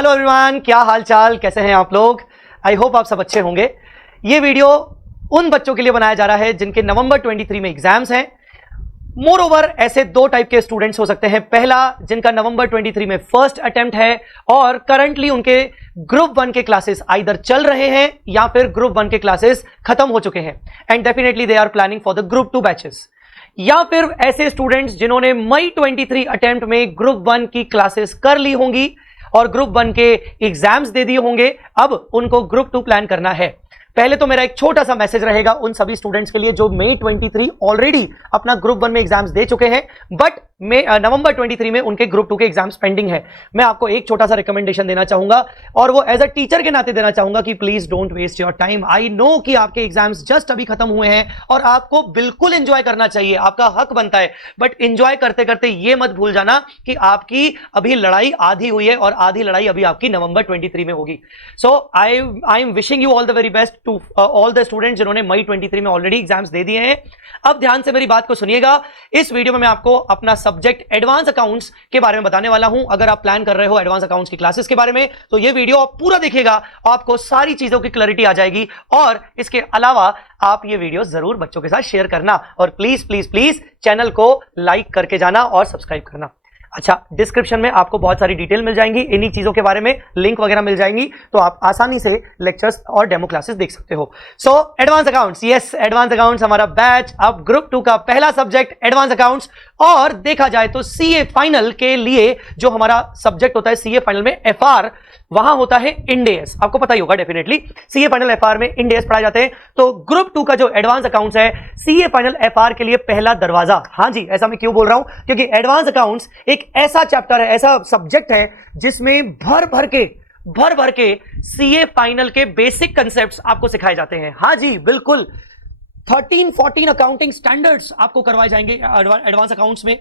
Hello everyone, क्या हाल चाल, कैसे हैं आप लोग। आई होप आप सब अच्छे होंगे। ये वीडियो उन बच्चों के लिए बनाया जा रहा है जिनके नवंबर 23 में एग्जाम्स हैं। मोर ओवर ऐसे दो टाइप के स्टूडेंट्स हो सकते हैं। पहला, जिनका नवंबर 23 में फर्स्ट अटेम्प्ट है और करंटली उनके ग्रुप 1 के क्लासेस आइदर चल रहे हैं या फिर ग्रुप 1 के क्लासेस खत्म हो चुके हैं and definitely they are planning for the group 2 batches. या फिर ऐसे स्टूडेंट्स जिन्होंने मई 23 अटेम्प्ट में ग्रुप 1 की क्लासेस कर ली होंगी और ग्रुप 1 के एग्जाम्स दे दिए होंगे, अब उनको ग्रुप 2 प्लान करना है। पहले तो मेरा एक छोटा सा मैसेज रहेगा उन सभी स्टूडेंट्स के लिए जो मई 23 ऑलरेडी अपना ग्रुप 1 में एग्जाम्स दे चुके हैं बट नवंबर 23 में उनके ग्रुप 2 के एग्जाम्स पेंडिंग है। मैं आपको एक छोटा सा रिकमेंडेशन देना चाहूंगा और वो एज अ टीचर के नाते देना चाहूंगा कि please don't waste your time. I know कि आपके एग्जाम्स जस्ट अभी खत्म हुए हैं और आपको बिल्कुल एंजॉय करना चाहिए, आपका हक बनता है, बट एंजॉय करते करते ये मत भूल जाना कि आपकी अभी लड़ाई आधी हुई है और आधी लड़ाई अभी आपकी नवंबर 23 में होगी। So I am wishing you all the very best to all the students जिन्होंने मई 23 में ऑलरेडी एग्जाम्स दे दिए हैं। अब ध्यान से मेरी बात को सुनिएगा। इस वीडियो में मैं आपको अपना सब्जेक्ट एडवांस अकाउंट्स के बारे में बताने वाला हूं। अगर आप प्लान कर रहे हो एडवांस अकाउंट्स की क्लासेस के बारे में तो ये वीडियो आप पूरा देखिएगा, आपको सारी चीजों की क्लैरिटी आ जाएगी। और इसके अलावा आप ये वीडियो जरूर बच्चों के साथ शेयर करना और प्लीज प्लीज प्लीज चैनल को लाइक करके जाना और सब्सक्राइब करना। अच्छा, डिस्क्रिप्शन में आपको बहुत सारी डिटेल मिल जाएंगी, इन्हीं चीजों के बारे में लिंक वगैरह मिल जाएंगी, तो आप आसानी से लेक्चर्स और डेमो क्लासेस देख सकते हो। So advance accounts, yes advance accounts हमारा बैच। अब ग्रुप 2 का पहला सब्जेक्ट एडवांस अकाउंट्स। और देखा जाए तो सीए फाइनल के लिए जो हमारा सब्जेक्ट होता है सीए फाइनल में एफआर, वहां होता है इंडेस। आपको पता ही होगा डेफिनेटली सीए फाइनल एफआर में इंडेस पढ़ाए जाते हैं। तो ग्रुप 2 का जो एडवांस अकाउंट्स है सीए फाइनल एफआर के लिए पहला दरवाजा। हां जी, ऐसा मैं क्यों बोल रहा हूं, क्योंकि एडवांस अकाउंट्स एक ऐसा चैप्टर है, ऐसा सब्जेक्ट है जिसमें भर भर के सीए फाइनल के बेसिक कंसेप्ट्स आपको सिखाए जाते हैं। हां जी बिल्कुल, 13-14 अकाउंटिंग स्टैंडर्ड्स आपको करवाए जाएंगे एडवांस अकाउंट्स में।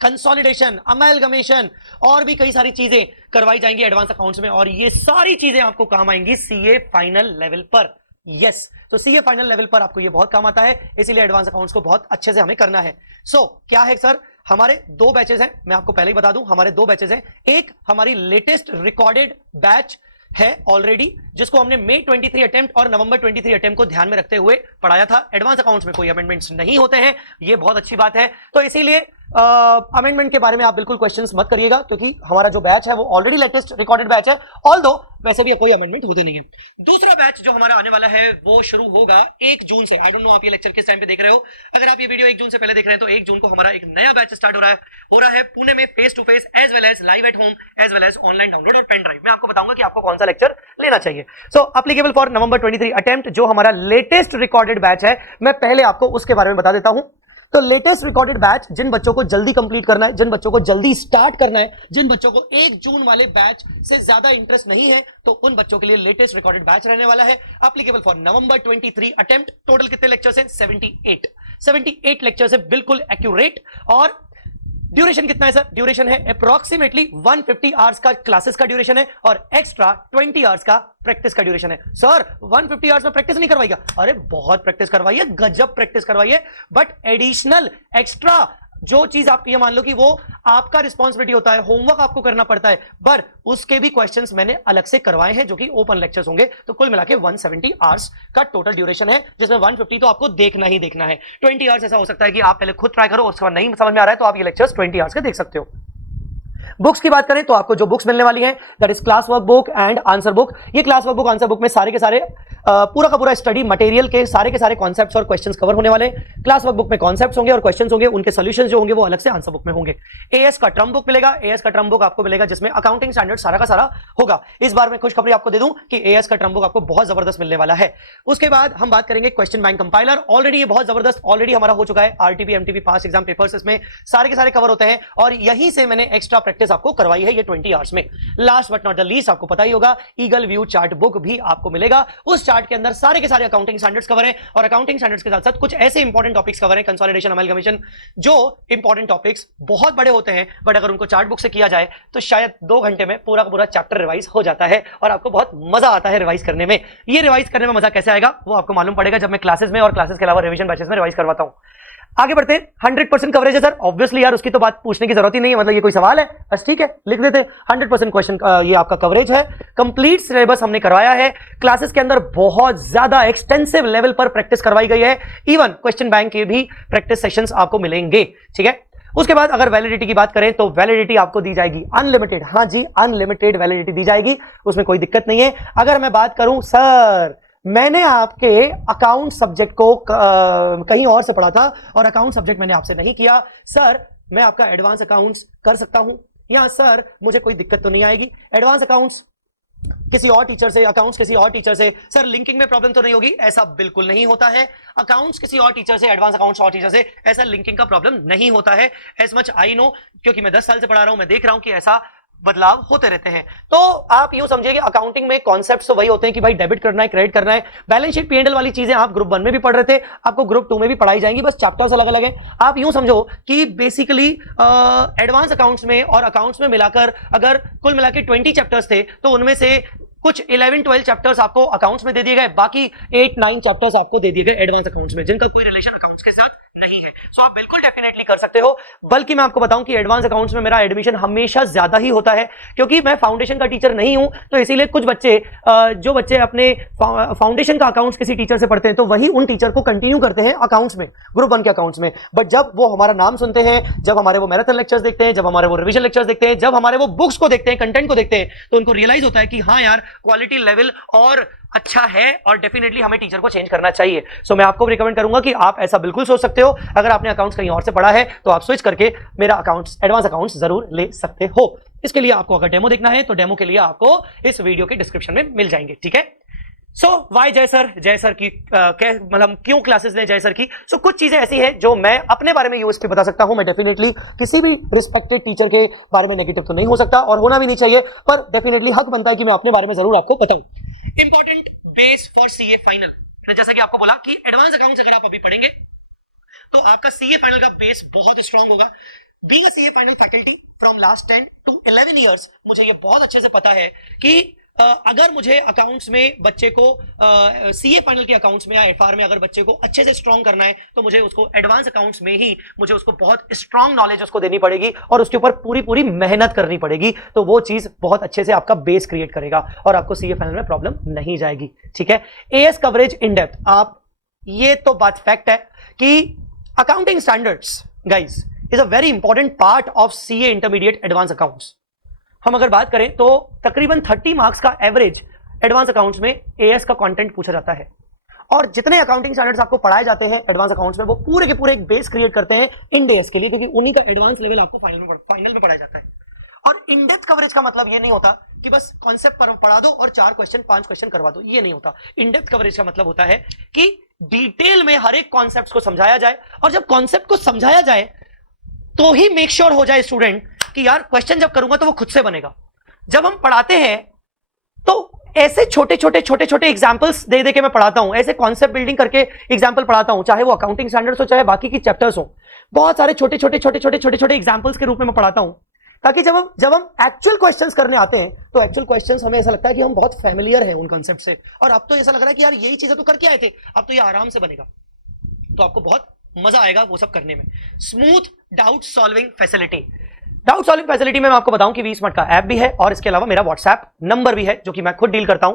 कंसोलिडेशन, अमेलगमेशन और भी कई सारी चीजें करवाई जाएंगी एडवांस अकाउंट्स में और ये सारी चीजें आपको काम आएंगी सीए फाइनल लेवल पर। यस, तो सीए फाइनल लेवल पर आपको ये बहुत काम आता है, इसीलिए एडवांस अकाउंट्स को बहुत अच्छे से हमें करना है। सो क्या है सर, हमारे दो बैचेस हैं, मैं आपको पहले ही बता दूं हमारे दो बैचेस हैं। एक हमारी लेटेस्ट रिकॉर्डेड बैच है ऑलरेडी, जिसको हमने मई 23 अटेम्प्ट और नवंबर 23 अटेम्प्ट को ध्यान में रखते हुए पढ़ाया था। एडवांस अकाउंट्स में कोई अमेंडमेंट्स नहीं होते हैं, ये बहुत अच्छी बात है। तो इसीलिए अमेंडमेंट के बारे में आप बिल्कुल क्वेश्चंस मत करिएगा, क्योंकि हमारा जो बैच है वो ऑलरेडी लेटेस्ट रिकॉर्डेड बैच है, ऑल्दो वैसे भी कोई अमेंडमेंट होते नहीं है। दूसरा बैच जो हमारा आने वाला है वो शुरू होगा 1 जून से। आई डोंट नो आप ये लेक्चर किस टाइम पे देख रहे हो। अगर आप ये वीडियो 1 जून से पहले देख रहे हैं तो 1 जून को हमारा एक नया बैच स्टार्ट हो रहा है पुणे में, face to face as well as live at home as well as online download और पेन ड्राइव। मैं आपको बताऊंगा कि आपको कौन सा लेक्चर लेना चाहिए। सो एप्लीकेबल फॉर नवंबर 23 अटेम्प्ट जो हमारा लेटेस्ट रिकॉर्डेड बैच है, मैं पहले आपको उसके बारे में बता देता हूं। तो लेटेस्ट रिकॉर्डेड बैच जिन बच्चों को जल्दी कंप्लीट करना है, जिन बच्चों को जल्दी स्टार्ट करना है, जिन बच्चों को 1 जून वाले बैच से ज्यादा इंटरेस्ट नहीं है, तो उन बच्चों के लिए लेटेस्ट रिकॉर्डेड बैच रहने वाला है applicable for November 23 attempt. Total कितने लेक्चर्स हैं? 78 लेक्चर्स है, बिल्कुल एक्यूरेट। और ड्यूरेशन कितना है सर? ड्यूरेशन है अप्रोक्सीमेटली 150 आवर्स का क्लासेस का ड्यूरेशन है और एक्स्ट्रा 20 आवर्स का प्रैक्टिस का ड्यूरेशन है। सर 150 आवर्स में प्रैक्टिस नहीं करवाएगा? अरे बहुत प्रैक्टिस करवाइए, गजब प्रैक्टिस करवाइए, बट एडिशनल एक्स्ट्रा जो चीज आप ये मान लो कि वो आपका रिस्पॉन्सिबिलिटी होता है, होमवर्क आपको करना पड़ता है, पर उसके भी क्वेश्चंस मैंने अलग से करवाए हैं जो कि ओपन लेक्चर्स होंगे। तो कुल मिला के 170 आवर्स का टोटल ड्यूरेशन है, जिसमें 150 तो आपको देखना ही देखना है। 20 आवर्स ऐसा हो सकता है कि आप पहले खुद ट्राई करो, उसके बाद नहीं समझ में आ रहा है तो आप ये लेक्चर्स 20 आवर्स के देख सकते हो। बुक्स की बात करें तो आपको जो बुक्स मिलने वाली हैं that is class work book and answer book. ये class work book answer book में सारे के सारे पूरा का पूरा स्टडी मटेरियल के सारे कॉन्सेप्ट्स और क्वेश्चंस कवर होने वाले हैं। क्लास वर्क बुक में कॉन्सेप्ट्स होंगे और क्वेश्चंस होंगे, उनके सॉल्यूशंस जो होंगे वो अलग से आंसर बुक में होंगे। एएस का ट्रम बुक मिलेगा, एएस का ट्रम बुक आपको मिलेगा जिसमें अकाउंटिंग स्टैंडर्ड सारा का सारा होगा। इस बार मैं खुशखबरी आपको दे दूं कि एएस का ट्रम बुक आपको बहुत जबरदस्त मिलने वाला है। उसके बाद हम बात करेंगे क्वेश्चन बैंक कंपाइलर। ऑलरेडी ये बहुत जबरदस्त ऑलरेडी हमारा हो चुका है। आरटीपी एमटीपी पास एग्जाम पेपर्स इसमें सारे के सारे कवर होते हैं और यहीं से मैंने एक्स्ट्रा प्रैक्टिस आपको करवाई है ये 20 आवर्स में। Last but not the least आपको पता ही होगा ईगल व्यू चार्ट बुक भी आपको मिलेगा। उस चार्ट के अंदर सारे के सारे अकाउंटिंग स्टैंडर्ड्स कवर हैं और अकाउंटिंग स्टैंडर्ड्स के साथ साथ कुछ ऐसे इंपॉर्टेंट टॉपिक्स कवर हैं, कंसोलिडेशन, अमेलगमेशन, जो इंपॉर्टेंट टॉपिक्स बहुत बड़े होते हैं बट अगर उनको चार्ट बुक से किया जाए तो शायद 2 घंटे में पूरा का पूरा चैप्टर रिवाइज हो जाता है और आपको बहुत मजा आता है रिवाइज करने में। ये रिवाइज करने में मजा कैसे आएगा वो आपको मालूम पड़ेगा जब मैं क्लासेस में और क्लासेस के अलावा रिवीजन बैचेस में रिवाइज करवाता हूं। आगे बढ़ते हैं। 100% कवरेज है सर, ऑब्वियसली यार उसकी तो बात पूछने की जरूरत ही नहीं है, मतलब ये कोई सवाल है? बस ठीक है, लिख देते हैं 100% क्वेश्चन ये आपका कवरेज है। कंप्लीट सिलेबस हमने करवाया है, क्लासेस के अंदर बहुत ज्यादा एक्सटेंसिव लेवल पर प्रैक्टिस करवाई गई है, इवन क्वेश्चन बैंक के भी प्रैक्टिस सेशंस आपको मिलेंगे, ठीक है। उसके बाद अगर वैलिडिटी की बात करें तो वैलिडिटी आपको दी जाएगी अनलिमिटेड, हाँ जी अनलिमिटेड वैलिडिटी दी जाएगी, उसमें कोई दिक्कत नहीं है। अगर मैं बात करूं सर, मैंने आपके अकाउंट सब्जेक्ट को कहीं और से पढ़ा था और अकाउंट सब्जेक्ट मैंने आपसे नहीं किया, सर मैं आपका एडवांस अकाउंट्स कर सकता हूं या सर मुझे कोई दिक्कत तो नहीं आएगी? एडवांस अकाउंट्स किसी और टीचर से, अकाउंट्स किसी और टीचर से, सर लिंकिंग में प्रॉब्लम तो नहीं होगी? ऐसा बिल्कुल नहीं होता है। अकाउंट्स किसी और टीचर से, एडवांस अकाउंट्स और टीचर से, ऐसा लिंकिंग का प्रॉब्लम नहीं होता है। एज मच आई नो, क्योंकि मैं 10 साल से पढ़ा रहा हूं, मैं देख रहा हूं कि ऐसा बदलाव होते रहते हैं। तो आप यूं समझिए कि अकाउंटिंग में कॉन्सेप्ट्स तो वही होते हैं कि भाई डेबिट करना है, क्रेडिट करना है। बैलेंस शीट P&L वाली चीजें आप ग्रुप 1 में भी पढ़ रहे थे, आपको ग्रुप 2 में भी पढ़ाई जाएंगी, बस चैप्टर्स अलग अलग हैं। आप यूं समझो कि बेसिकली एडवांस अकाउंट्स में और अकाउंट्स में मिलाकर अगर कुल मिला के 20 चैप्टर्स थे तो उनमें से कुछ 11-12 चैप्टर्स आपको अकाउंट्स में दे दिए गए, बाकी 8-9 चैप्टर्स आपको दे दिए गए एडवांस अकाउंट्स में, जिनका कोई रिलेशन अकाउंट्स के साथ नहीं है। सो आप बिल्कुल डेफिनेटली कर सकते हो, बल्कि मैं आपको बताऊं कि एडवांस अकाउंट्स में मेरा एडमिशन हमेशा ज्यादा ही होता है, क्योंकि मैं फाउंडेशन का टीचर नहीं हूं, तो इसीलिए कुछ बच्चे जो बच्चे अपने फाउंडेशन का अकाउंट्स किसी टीचर से पढ़ते हैं तो वही उन टीचर को कंटिन्यू करते हैं अकाउंट्स में, ग्रुप 1 के अकाउंट्स में। बट जब वो हमारा नाम सुनते हैं, जब हमारे वो मैराथन लेक्चर्स देखते हैं, जब हमारे वो रिविजन लेक्चर्स देखते हैं, जब हमारे वो बुक्स को देखते हैं, कंटेंट को देखते हैं, तो उनको रियलाइज होता है कि हाँ यार क्वालिटी लेवल और अच्छा है और डेफिनेटली हमें टीचर को चेंज करना चाहिए। सो मैं आपको रिकमेंड करूंगा कि आप ऐसा बिल्कुल सोच सकते हो। अगर आपने अकाउंट्स कहीं और से पढ़ा है तो आप स्विच करके मेरा अकाउंट्स, एडवांस अकाउंट्स जरूर ले सकते हो। इसके लिए आपको अगर डेमो देखना है तो डेमो के लिए आपको इस वीडियो के डिस्क्रिप्शन में मिल जाएंगे, ठीक है। सो वाई जय सर की मतलब क्यों क्लासेस लें जय सर की? सो कुछ चीजें ऐसी हैं जो मैं अपने बारे में यूएसपी बता सकता हूं। मैं डेफिनेटली किसी भी रिस्पेक्टेड टीचर के बारे में नेगेटिव तो नहीं हो सकता और होना भी नहीं चाहिए, पर डेफिनेटली हक बनता है कि मैं अपने बारे में जरूर आपको बताऊं। Important base for CA final, जैसा कि आपको बोला कि एडवांस अकाउंट्स अगर आप अभी पढ़ेंगे तो आपका सीए फाइनल का बेस बहुत स्ट्रांग होगा। Being a CA final faculty from last 10 to 11 years, मुझे ये बहुत अच्छे से पता है कि अगर मुझे अकाउंट्स में बच्चे को सीए फाइनल के अकाउंट्स में या एफआर में अगर बच्चे को अच्छे से स्ट्रांग करना है तो मुझे उसको एडवांस अकाउंट्स में ही मुझे उसको बहुत स्ट्रांग नॉलेज उसको देनी पड़ेगी और उसके ऊपर पूरी मेहनत करनी पड़ेगी, तो वो चीज बहुत अच्छे से आपका बेस क्रिएट करेगा और आपको सीए फाइनल में प्रॉब्लम नहीं जाएगी, ठीक है। एएस कवरेज इन डेप्थ, आप ये तो बात फैक्ट है कि accounting standards guys is a very important part of CA intermediate advance accounts. हम अगर बात करें तो तकरीबन 30 मार्क्स का एवरेज एडवांस अकाउंट्स में एएस का कंटेंट पूछा जाता है और जितने अकाउंटिंग स्टैंडर्ड्स आपको पढ़ाए जाते हैं एडवांस अकाउंट्स में वो पूरे के पूरे एक बेस क्रिएट करते हैं इन डेस के लिए, क्योंकि उन्हीं का एडवांस लेवल आपको फाइनल में पढ़ाया जाता है। और इन डेप्थ कवरेज का मतलब ये नहीं होता कि बस कॉन्सेप्ट पर पढ़ा दो और 4 क्वेश्चन 5 क्वेश्चन करवा दो, ये नहीं होता। इन डेप्थ कवरेज का मतलब होता है कि डिटेल में हर एक कॉन्सेप्ट को समझाया जाए और जब कॉन्सेप्ट को समझाया जाए तो ही मेक श्योर हो जाए स्टूडेंट कि यार क्वेश्चन जब करूंगा तो वो खुद से बनेगा। जब हम पढ़ाते हैं तो ऐसे छोटे छोटे एग्जांपल्स दे के मैं पढ़ाता हूं, ऐसे कॉन्सेप्ट बिल्डिंग करके एग्जांपल पढ़ाता हूं, चाहे वो अकाउंटिंग स्टैंडर्ड्स हो चाहे बाकी की चैप्टर्स हो, बहुत सारे छोटे एग्जांपल्स के रूप में मैं पढ़ाता हूं ताकि जब हम एक्चुअल क्वेश्चंस करने आते हैं तो एक्चुअल क्वेश्चंस हमें ऐसा लगता है कि हम बहुत फैमिलियर हैं उन कॉन्सेप्ट से और अब तो ऐसा लग रहा है कि यार यही चीजें तो करके आए थे, अब तो ये आराम से बनेगा, तो आपको बहुत मजा आएगा वो सब करने में। Smooth doubt solving facility, doubt solving facility में मैं आपको बताऊं कि वी स्मार्ट का ऐप भी है और इसके अलावा मेरा व्हाट्सएप नंबर भी है जो कि मैं खुद डील करता हूं,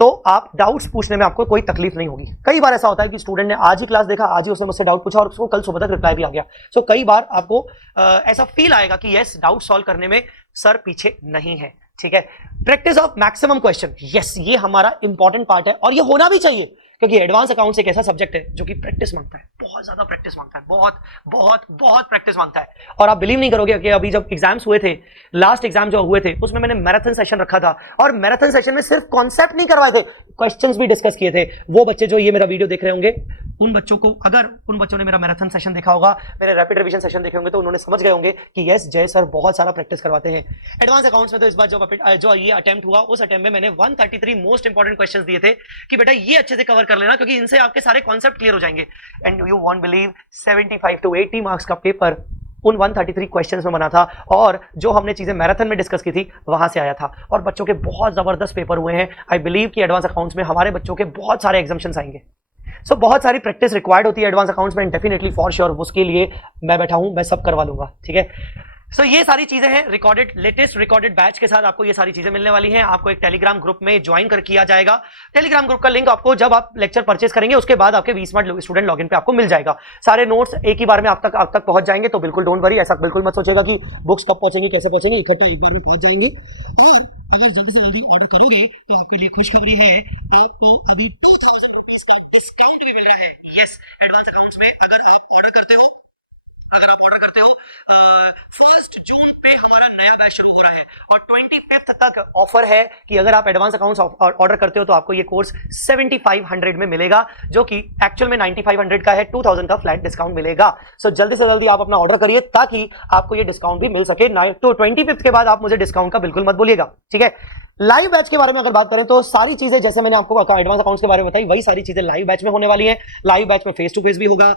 तो आप डाउट्स पूछने में आपको कोई तकलीफ नहीं होगी। कई बार ऐसा होता है कि स्टूडेंट ने आज ही क्लास देखा, आज ही उसने मुझसे डाउट पूछा और उसको कल सुबह तक रिप्लाई भी आ गया। सो कई बार आपको ऐसा फील आएगा कि यस डाउट सॉल्व करने में सर पीछे नहीं है, ठीक है। Practice of maximum question, yes ये हमारा इंपॉर्टेंट पार्ट है और ये होना भी चाहिए क्योंकि एडवांस अकाउंट्स एक ऐसा सब्जेक्ट है जो कि प्रैक्टिस मांगता है, बहुत ज्यादा प्रैक्टिस मांगता है, बहुत प्रैक्टिस मांगता है। और आप बिलीव नहीं करोगे कि अभी जब एग्जाम्स हुए थे, लास्ट एग्जाम जो हुए थे उसमें मैंने मैराथन सेशन रखा था और मैराथन सेशन में सिर्फ कॉन्सेप्ट नहीं करवाए थे, क्वेश्चंस भी डिस्कस किए थे। वो बच्चे जो ये मेरा वीडियो देख रहे होंगे उन बच्चों को, अगर उन बच्चों ने मेरा मैराथन सेशन देखा होगा, मेरे रैपिड रिवीजन सेशन देखे होंगे तो उन्होंने समझ गए होंगे कि यस जय सर बहुत सारा प्रैक्टिस करवाते हैं। एडवांस अकाउंट्स में तो इस बार जो ये अटेम्प्ट हुआ उस अटेम्प्ट में मैंने 133 मोस्ट इंपॉर्टेंट क्वेश्चंस दिए थे कि बेटा ये अच्छे से कवर कर लेना क्योंकि इनसे आपके सारे कॉन्सेप्ट क्लियर हो जाएंगे। And you won't believe 75 to 80 marks का पेपर उन 133 क्वेश्चंस में बना था और जो हमने चीजें मैराथन में डिस्कस की थी वहां से आया था और बच्चों के बहुत जबरदस्त पेपर हुए हैं। आई बिलीव कि एडवांस अकाउंट्स में हमारे बच्चों के बहुत सारे एग्जाम्शंस आएंगे। सो बहुत सारी प्रैक्टिस रिक्वायर्ड होती है एडवांस अकाउंट्स में, डेफिनेटली फॉर श्योर उसके लिए मैं बैठा हूं, मैं सब करवा लूंगा, ठीक है। सो ये सारी चीजें हैं रिकॉर्डेड, लेटेस्ट रिकॉर्डेड बैच के साथ आपको ये सारी चीजें मिलने वाली हैं। आपको एक टेलीग्राम ग्रुप में ज्वाइन कर किया जाएगा। टेलीग्राम ग्रुप का लिंक आपको जब आप लेक्चर परचेस करेंगे उसके बाद आपके वीस्मार्ट स्टूडेंट लॉगिन पे आपको मिल जाएगा। सारे नोट्स एक ही बार में आप तक पहुंच जाएंगे, तो बिल्कुल डोंट वरी, ऐसा बिल्कुल मत सोचेगा कि बुक्स कब पहुंचेंगी, कैसे पहुंचेंगी, इकट्ठे एक बार में पहुंच जाएंगे। अगर जल्दी से जल्दी ऑर्डर करोगे तो आपके लिए खुशखबरी है, आपको अभी डिस्काउंट भी मिल रहा है। यस, एडवांस अकाउंट्स में अगर आप ऑर्डर करते हो 1 जून पे हमारा नया बैच शुरू हो रहा है और 25 तक ऑफर है कि अगर आप एडवांस अकाउंट्स ऑर्डर करते हो तो आपको ये कोर्स 7500 में मिलेगा, जो कि एक्चुअल में 9500 का है। 2000 का फ्लैट डिस्काउंट मिलेगा। सो जल्दी से जल्दी आप अपना ऑर्डर करिए ताकि आपको ये डिस्काउंट भी मिल सके। तो 25 के बाद आप मुझे डिस्काउंट का बिल्कुल मत बोलिएगा, ठीक है। लाइव बैच के बारे में अगर बात करें तो सारी चीजें जैसे मैंने आपको एडवांस अकाउंट्स के बारे में बताई, वही सारी चीजें लाइव बैच में होने वाली हैं। लाइव बैच में फेस टू फेस भी होगा,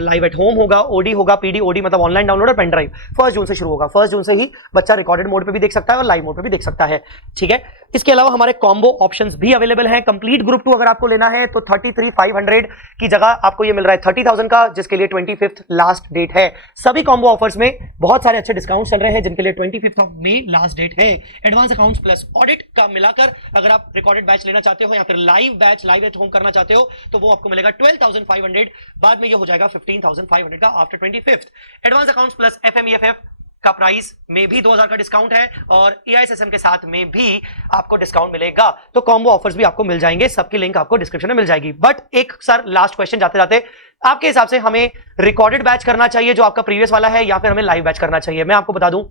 लाइव एट होम होगा, ओडी होगा, पीडी ओडी मतलब ऑनलाइन डाउनलोड और पेन ड्राइव 1 जून से शुरू होगा। 1 जून से ही बच्चा रिकॉर्डेड मोड पे भी देख सकता है और लाइव मोड पे भी देख सकता है, ठीक है। इसके अलावा हमारे कॉम्बो ऑप्शंस भी अवेलेबल हैं। कंप्लीट ग्रुप 2 अगर आपको लेना है तो 33,500 की जगह आपको ये मिल रहा है 30,000 का, जिसके लिए 25 लास्ट डेट है। सभी कॉम्बो ऑफर्स में बहुत सारे अच्छे डिस्काउंट चल रहे हैं, जिनके लिए 25 मई लास्ट डेट है। एडवांस अकाउंट्स प्लस ऑडिट का मिलाकर अगर आप रिकॉर्डेड बैच लेना चाहते हो या फिर live batch live at home करना चाहते हो तो वो आपको मिलेगा 12,500, बाद में ये हो जाएगा 15,500 का after 25। Advance accounts plus FMEFF का प्राइस में भी 2000 का डिस्काउंट है और AISSM के साथ में भी आपको डिस्काउंट मिलेगा। तो कॉम्बो ऑफर्स भी आपको मिल जाएंगे, सबकी लिंक आपको डिस्क्रिप्शन में मिल जाएगी। बट एक सर लास्ट क्वेश्चन जाते जाते, आपके हिसाब से हमें रिकॉर्डेड बैच करना चाहिए जो आपका प्रीवियस वाला है या फिर हमें लाइव बैच करना चाहिए? मैं आपको बता दूं,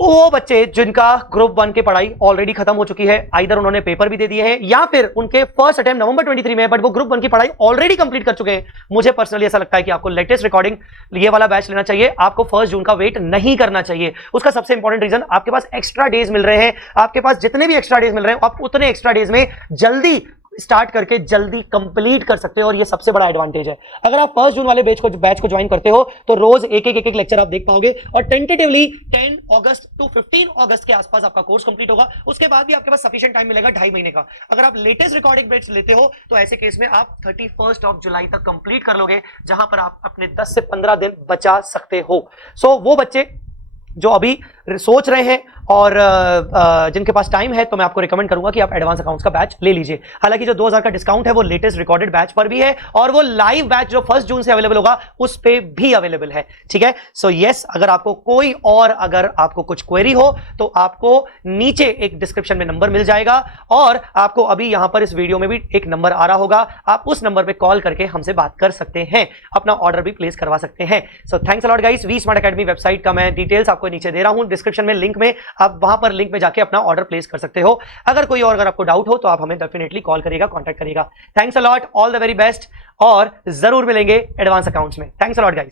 वो बच्चे जिनका ग्रुप 1 की पढ़ाई ऑलरेडी खत्म हो चुकी है, आइदर उन्होंने पेपर भी दे दिए हैं या फिर उनके फर्स्ट अटेम्प्ट नवंबर 23 में है, बट वो ग्रुप 1 की पढ़ाई ऑलरेडी कंप्लीट कर चुके हैं, मुझे पर्सनली ऐसा लगता है कि आपको लेटेस्ट रिकॉर्डिंग ये वाला बैच लेना चाहिए। आपको 1 जून का वेट नहीं करना चाहिए। उसका सबसे इंपॉर्टेंट रीजन, आपके पास एक्स्ट्रा डेज मिल रहे हैं। आपके पास जितने भी एक्स्ट्रा डेज मिल रहे हैं आप उतने एक्स्ट्रा डेज में जल्दी स्टार्ट करके जल्दी कंप्लीट कर सकते हो और ये सबसे बड़ा एडवांटेज है। अगर आप 1 जून वाले बैच को ज्वाइन करते हो तो रोज एक लेक्चर आप देख पाओगे और टेंटेटिवली 10 अगस्त टू 15 अगस्त के आसपास आपका कोर्स कंप्लीट होगा। उसके बाद भी आपके पास सफिशिएंट टाइम मिलेगा 2.5 महीने का। अगर आप लेटेस्ट रिकॉर्डिंग बैच लेते हो तो ऐसे केस में आप 31 जुलाई तक कंप्लीट कर लोगे, जहां पर आप अपने 10 से 15 दिन बचा सकते हो। सो वो बच्चे जो अभी सोच रहे हैं और जिनके पास टाइम है तो मैं आपको रिकमेंड करूंगा कि आप एडवांस अकाउंट्स का बैच ले लीजिए। हालांकि जो 2000 का डिस्काउंट है वो लेटेस्ट रिकॉर्डेड बैच पर भी है और वो लाइव बैच जो 1 जून से अवेलेबल होगा उस पे भी अवेलेबल है, ठीक है। सो यस, अगर आपको कुछ क्वेरी हो तो आपको नीचे एक डिस्क्रिप्शन में नंबर मिल जाएगा और आपको अभी यहां पर इस वीडियो में भी एक नंबर आ रहा होगा, आप उस नंबर पे कॉल करके हमसे बात कर सकते हैं, अपना ऑर्डर भी प्लेस करवा सकते हैं। So thanks a lot guys. We smart academy website का मैं डिटेल्स आपको नीचे दे रहा हूं डिस्क्रिप्शन में, लिंक में, आप वहां पर लिंक में जाके अपना ऑर्डर प्लेस कर सकते हो। अगर आपको डाउट हो तो आप हमें डेफिनेटली कॉल करिएगा, कांटेक्ट करिएगा। Thanks a lot, all the very best और जरूर मिलेंगे एडवांस अकाउंट्स में। Thanks a lot guys.